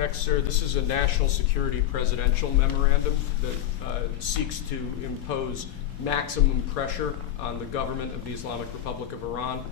Next, sir, this is a national security presidential memorandum that seeks to impose maximum pressure on the government of the Islamic Republic of Iran.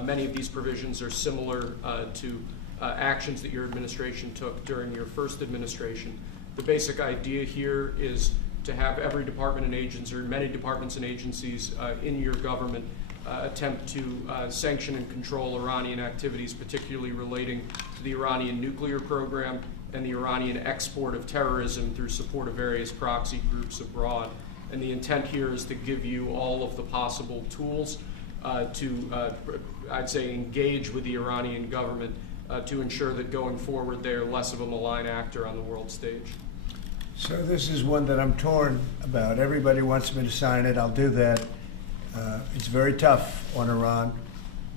Many of these provisions are similar to actions that your administration took during your first administration. The basic idea here is to have every department and agency, or many departments and agencies in your government attempt to sanction and control Iranian activities, particularly relating to the Iranian nuclear program and the Iranian export of terrorism through support of various proxy groups abroad. And the intent here is to give you all of the possible tools to, I'd say, engage with the Iranian government to ensure that going forward they are less of a malign actor on the world stage. So this is one that I'm torn about. Everybody wants me to sign it. I'll do that. It's very tough on Iran.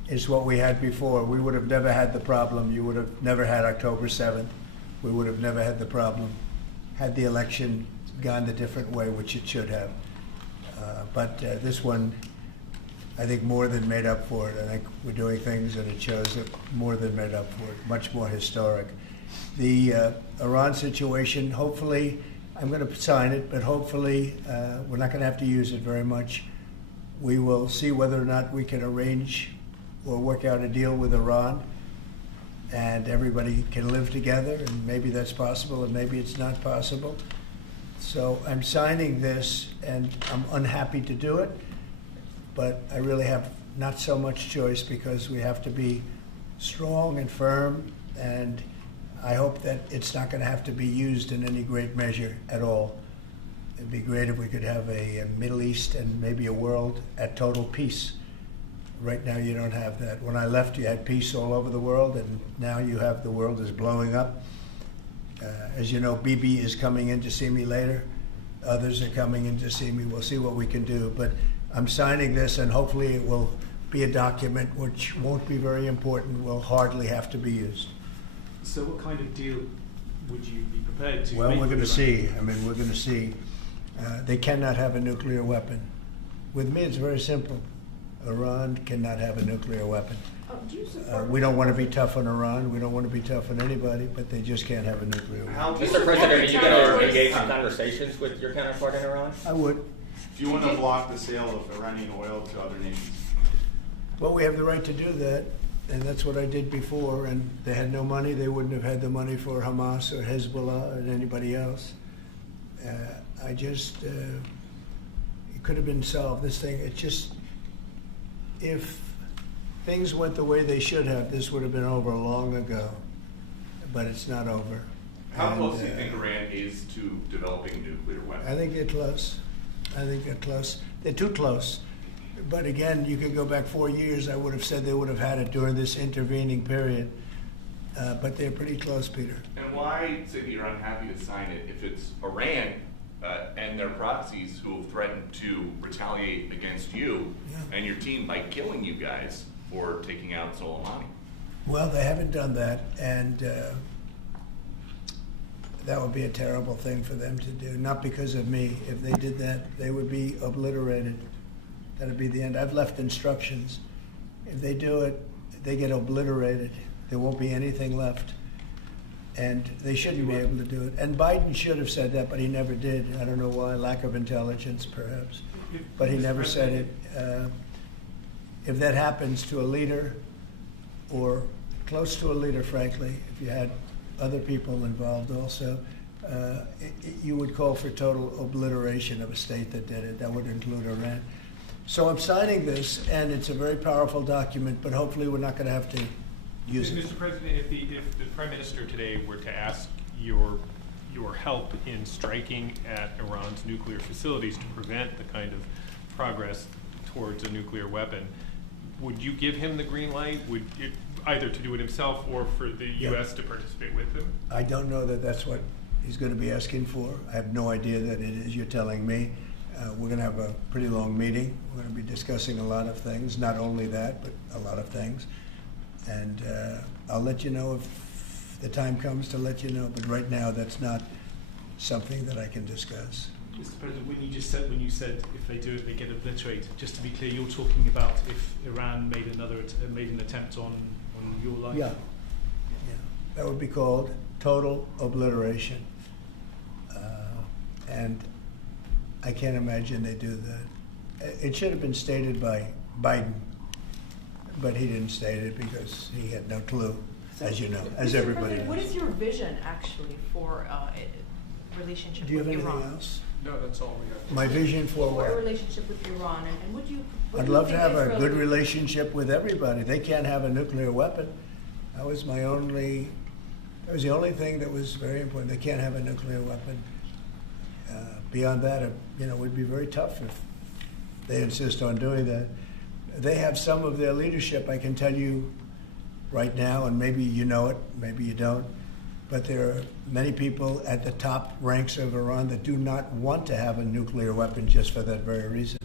It's what we had before. We would have never had the problem. You would have never had October 7th. We would have never had the problem had the election gone a different way, which it should have. But this one, I think, more than made up for it. I think we're doing things, and it shows that more than made up for it, much more historic. The Iran situation, hopefully, I'm going to sign it, but hopefully we're not going to have to use it very much. We will see whether or not we can arrange or work out a deal with Iran, and everybody can live together, and maybe that's possible, and maybe it's not possible. So I'm signing this, and I'm unhappy to do it, but I really have not so much choice because we have to be strong and firm, and I hope that it's not going to have to be used in any great measure at all. It'd be great if we could have a Middle East and maybe a world at total peace. Right now you don't have that. When I left, you had peace all over the world, and now you have the world is blowing up. As you know, Bibi is coming in to see me later. Others are coming in to see me. We'll see what we can do. But I'm signing this, and hopefully it will be a document which won't be very important, will hardly have to be used. So what kind of deal would you be prepared to make? Well, we're going to see. I mean, we're going to see. They cannot have a nuclear weapon. With me, it's very simple. Iran cannot have a nuclear weapon. We don't want to be tough on Iran. We don't want to be tough on anybody, but they just can't have a nuclear weapon. Mr. President, are you going to engage in conversations with your counterpart in Iran? I would. Do you want to block the sale of Iranian oil to other nations? Well, we have the right to do that, and that's what I did before, and they had no money. They wouldn't have had the money for Hamas or Hezbollah or anybody else. It could have been solved. This thing, it just, if things went the way they should have, this would have been over long ago, but it's not over. How close do you think Iran is to developing nuclear weapons? I think they're close. I think they're close. They're too close. But again, you could go back 4 years, I would have said they would have had it during this intervening period. But they're pretty close, Peter. And why say that you're unhappy to sign it if it's Iran and their proxies who have threatened to retaliate against you and your team by killing you guys for taking out Soleimani? Well, they haven't done that, and that would be a terrible thing for them to do, not because of me. If they did that, they would be obliterated. That would be the end. I've left instructions. If they do it, they get obliterated. There won't be anything left. And they shouldn't be able to do it. And Biden should have said that, but he never did. I don't know why, lack of intelligence perhaps. But he never said it. If that happens to a leader, or close to a leader, frankly, if you had other people involved also, you would call for total obliteration of a state that did it. That would include Iran. So I'm signing this, and it's a very powerful document, but hopefully we're not going to have to use it. Mr. President, if the Prime Minister today were to ask your help in striking at Iran's nuclear facilities to prevent the kind of progress towards a nuclear weapon, would you give him the green light? Would it, either to do it himself or for the U.S. to participate with him? I don't know that that's what he's going to be asking for. I have no idea that it is. You're telling me. We're going to have a pretty long meeting. We're going to be discussing a lot of things, not only that, but a lot of things. And I'll let you know if the time comes to let you know, but right now that's not something that I can discuss. Mr. President, when you said if they do it, they get obliterated, just to be clear, you're talking about if Iran made an attempt on your life? Yeah, that would be called. total obliteration. And I can't imagine they do that. It should have been stated by Biden, but he didn't state it because he had no clue, as you know, as Mr. everybody President, what knows. is your vision actually for relationship Do you have with anything Iran? else? No, that's all we have. My vision for For a what? relationship with Iran, and what do you? what I'd do you love to think have a Israel- good relationship with everybody. They can't have a nuclear weapon. That was the only thing that was very important. They can't have a nuclear weapon. Beyond that, it would be very tough if they insist on doing that. They have some of their leadership, I can tell you right now, and maybe you know it, maybe you don't, but there are many people at the top ranks of Iran that do not want to have a nuclear weapon just for that very reason.